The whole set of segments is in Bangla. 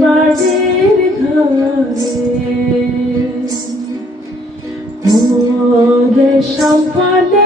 বাজের ঘরে ও দেশ সম্পাদে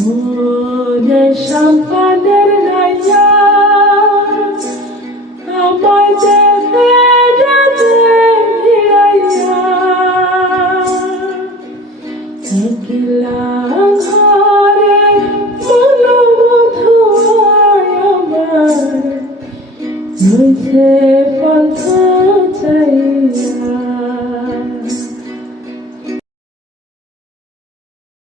মোরে সম্পদের রাজা আমার একলা ঘরে কোনো বধু আমার। বুঝে পথ